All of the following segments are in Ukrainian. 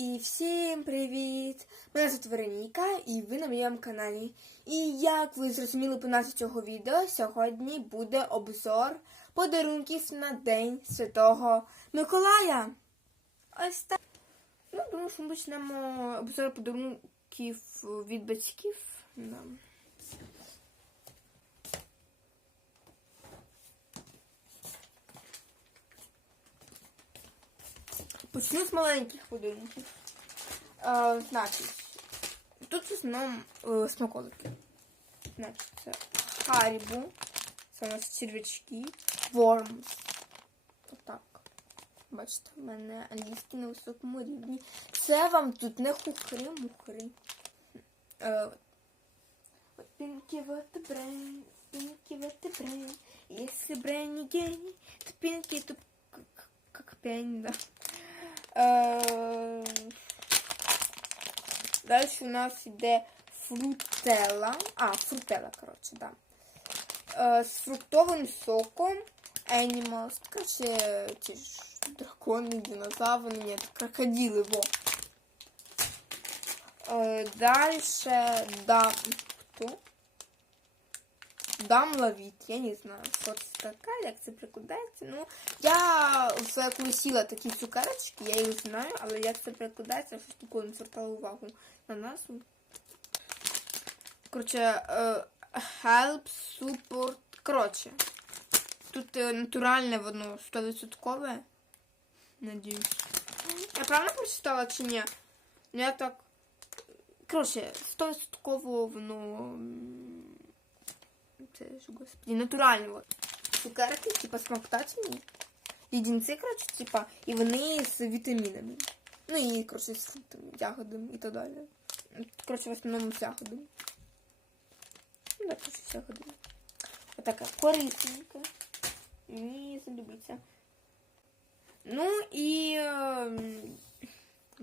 І всім привіт! Мене звуть Вероніка і ви на моєму каналі. І як ви зрозуміли по назві цього відео, сьогодні буде обзор подарунків на День Святого Миколая. Ось так. Ну, думаю, що ми почнемо обзор подарунків від батьків. Почну з маленьких подарунків. Е, значить, тут в основному е, смаколики. Значить, це Харібу. Це у нас червячки. Вормс. Отак. Бачите, в мене англійський на високому рівні. Це вам тут не хухри-мухри. Е, brain, Pinky what the. Если brain не гений, то Pinky то как пень, да. Е, Далі у нас йде фрутела. А, фрутела, коротше, да. Е, З фруктовим соком. Animals. Коротше, ті ж дракони, динозаври, ні, крокодили, во. Е, Далі да. Хто? Дам ловить, я не знаю, таке, як це прикладається. Ну, я вже коли сіла такі цукерочки, я їх знаю, але як це прикладається, щось такого не звертала увагу на назву. Коротше, е, help, support. Коротше, тут е, натуральне воно 100%. Надіюсь. Я правильно прочитала чи ні? Ну я так. Коротше, 100% воно. М, Це ж, господи, натуральне от. Цукерки, типа смоктательні. Лідінці, коротше, типа, і вони з вітамінами. Ну і, коротше, з фруктами, ягодами і так далі. Коротше, в основному з ягодами. Ну, да, коротше, з ягодами. Отака корисненька. Мені залюбиться. Ну і. ем,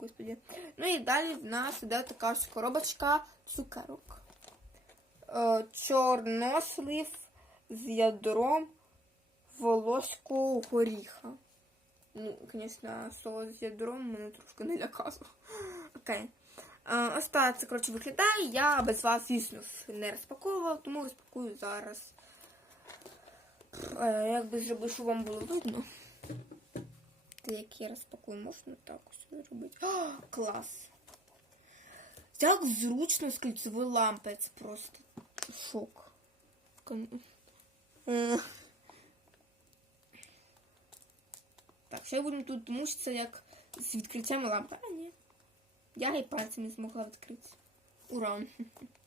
Господи. Ну і далі в нас іде така ж коробочка цукерок. Е, Чорнослив з ядром волоського горіха. Ну, звісно, слово з ядром мене трошки не лякало. Окей. Е, Ось так це, коротше, виглядає. Я без вас, звісно, не розпаковувала, тому розпакую зараз. Е, Як би зробити, щоб вам було видно. Як я розпакую, можна так ось зробити. Клас! Як зручно з кільцевою лампою, це просто шок. Е. Так, ще будемо тут мучитися, як з відкриттям лампи. А, ні. Я і пальцем не змогла відкрити. Ура! Відкриваємо.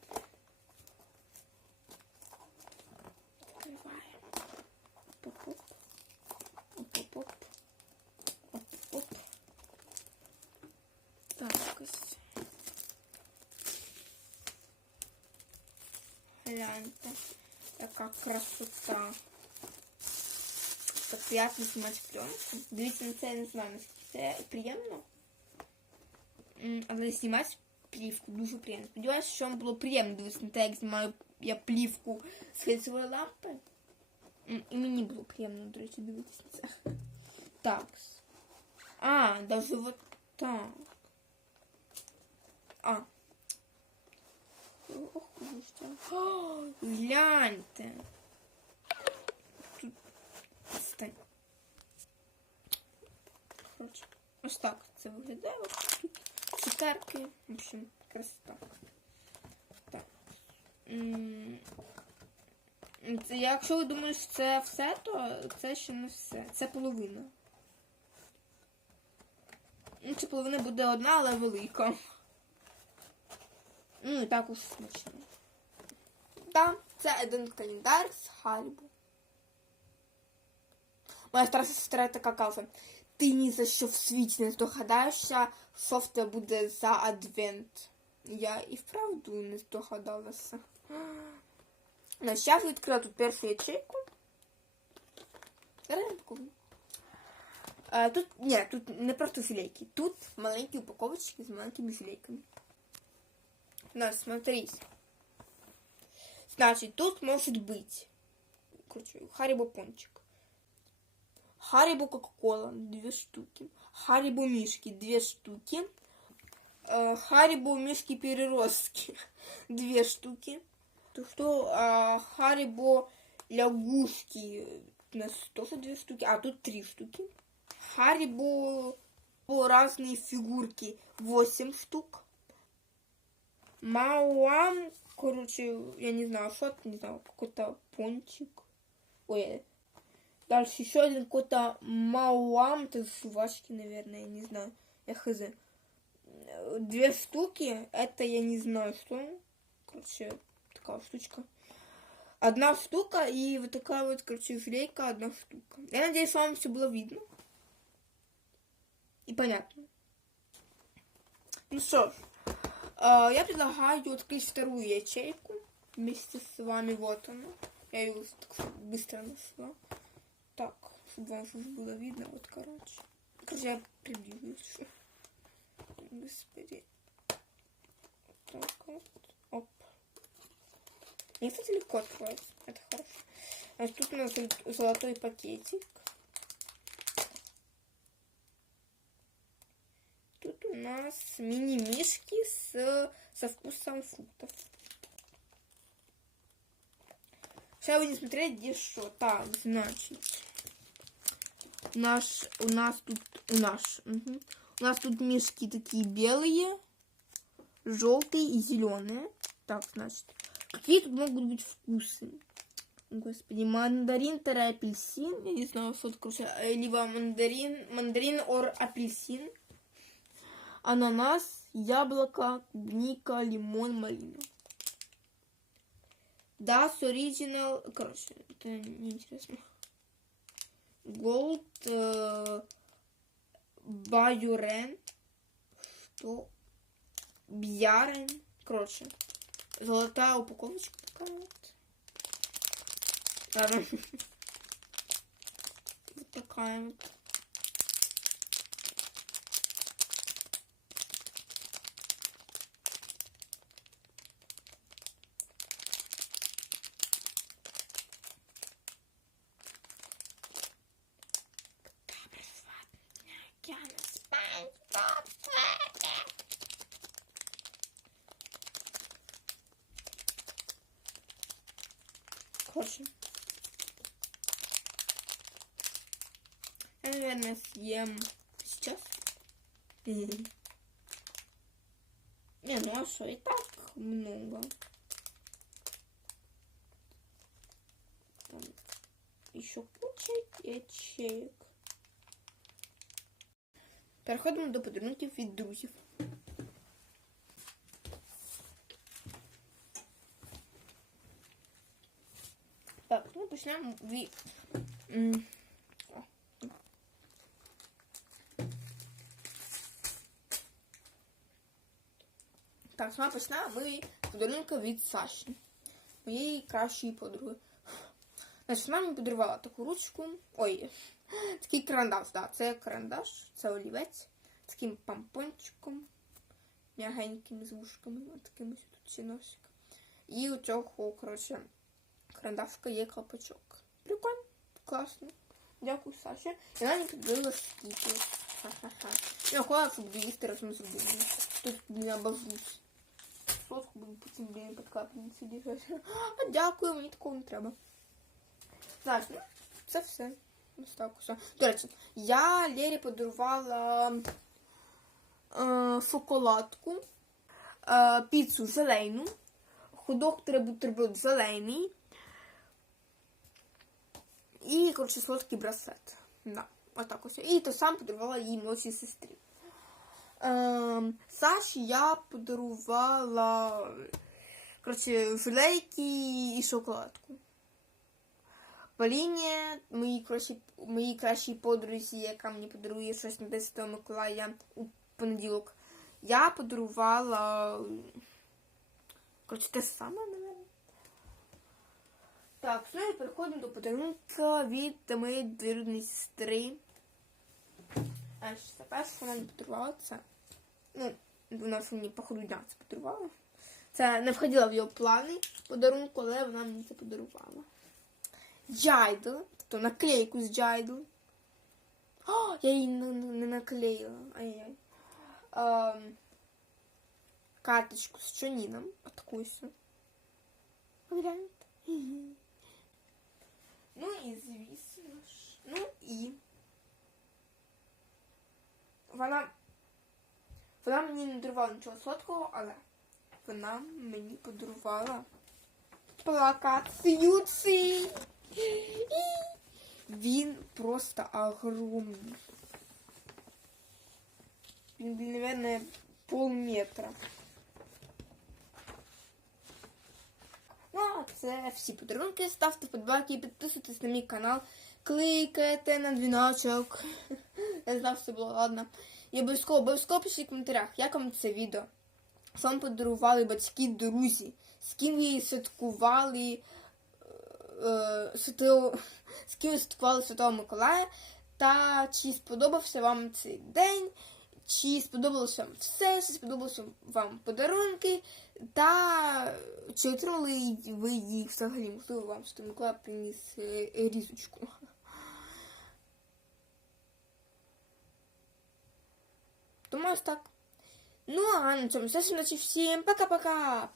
Гляньте, яка красота. Так приємно знімати пленку. Дивіться на це, я не знаю, наскільки це приємно. М, Але знімати плівку дуже приємно. Сподіваюся, що вам було приємно дивитися на те, як знімаю я плівку з хельцевої лампи. М, І мені було приємно, до речі, дивитися на це. Так. А, даже вот так. А. Ох, боже. О, гляньте. Тут. Стань. Коротше, ось так це виглядає. Тут цукерки. В общем, красота. Так. Це, якщо ви думаєте, що це все, то це ще не все. Це половина. Ну, це половина буде одна, але велика. Ну, і також смачно. Так, це один календар з Харібу. Моя старша сестра така каже, ти ні за що в світі не здогадаєшся, що в тебе буде за адвент. Я і вправду не здогадалася. Ну, зараз відкрила тут першу ячейку. Е, Тут, ні, тут не просто філейки. Тут маленькі упаковочки з маленькими філейками. На, смотрите. Значит, тут может быть короче, Харибо пончик. Харибо Кока-Кола, две штуки. Харибо Мишки, две штуки. Э, Харибо мишки переростки. Две штуки. То что а, Харибо лягушки. У нас тоже две штуки. А тут три штуки. Харибо разные фигурки. Восемь штук. Мауам, короче, я не знаю, что это, не знаю, какой-то пончик. Ой, дальше еще один какой-то Мауам, это жвачки, наверное, я не знаю, я хз. Две штуки, это я не знаю, что. Короче, такая штучка. Одна штука и вот такая вот, короче, желейка, одна штука. Я надеюсь, вам все было видно. И понятно. Ну что ж, я предлагаю открыть вторую ячейку вместе с вами. Вот она. Я ее так быстро нашла. Так, чтобы вам уже было видно. Вот, короче. Короче, я приближусь еще. Господи. Так вот. Оп. Мне, кстати, легко откроется. Это хорошо. Значит, тут у нас золотой пакетик. Тут у нас мини-мишки с, со вкусом фруктов. Сейчас будем смотреть, где что. Так, значит. Наш, у нас тут, у нас, угу. у нас тут мишки такие белые, желтые и зеленые. Так, значит, какие тут могут быть вкусы? Господи, мандарин, тире апельсин. Я не знаю, что это, короче, либо мандарин, мандарин or апельсин ананас, яблоко, клубника, лимон, малина. Das Original, короче, это неинтересно. Gold, э, Баюрен, что? Бьярен, короче, золотая упаковочка такая вот. Вот такая вот. Короче. Я, наверное, съем сейчас. Не, ну а что, и так много. Там еще куча ячеек. Переходимо до подарунків від друзів. Так, ну почнемо від. Так, сама почнемо ми подарунка від Саші, моєї кращої подруги. Значить, вона мені подарувала таку ручку. Ой, такий карандаш, да, це карандаш, це олівець, таким помпончиком, м'ягенькими з вушками, ось такими тут всі носик. І у цього, коротше, карандашка є клапочок. Прикольно, класно. Дякую, Саші. І вона мені подарувала скіти. Ха-ха-ха. Я хочу, щоб їсти разом з родиною. Тут не обожусь. Сотку буду потім блін під капельницю держати. Дякую, мені такого не треба. Знаєш, ну, це все. Ось так усе. До речі, я Лері подарувала е, шоколадку, е, піцу зелену, ходок треба бутерброд зелений. І, коротше, солодкий браслет. Да, отак ось. І то сам подарувала їй молодшій сестрі. Е, Саші я подарувала коротше, жилейки і шоколадку. Поліні, моїй кращій, моїй кращій подрузі, яка мені подарує щось на 10 Миколая у понеділок, я подарувала коротше, те саме, мабуть. Так, ну і переходимо до подарунка від моєї двоюрідної сестри. А це перше, вона мені подарувала це. Ну, вона ж мені по ходу дня це подарувала. Це не входило в його плани подарунку, але вона мені це подарувала. Джайдл, тобто наклейку з Джайдл. О, я її не, наклеїла. Ай-яй. Ем, карточку з чоніном. Отаку ось. Ну і звісно ж. Ну і. Вона. Вона мені не дарувала нічого солодкого, але вона мені подарувала плакат з Юци. Він просто огромний. Він, наверное, полметра. Ну, а це всі подарунки. Ставте вподобайки, підписуйтесь на мій канал, кликайте на дзвіночок. Я знав, все було ладно. І обов'язково обов'язково пишіть в коментарях, як вам це відео. Що вам подарували батьки, друзі, з ким ви святкували, з ким святкували Святого Миколая, та чи сподобався вам цей день, чи сподобалося вам все, чи сподобалося вам подарунки, та чи отримали ви їх взагалі, можливо, вам Святий Миколай приніс е, різочку. Тому ось так. Ну а на цьому все, значить всім пока-пока.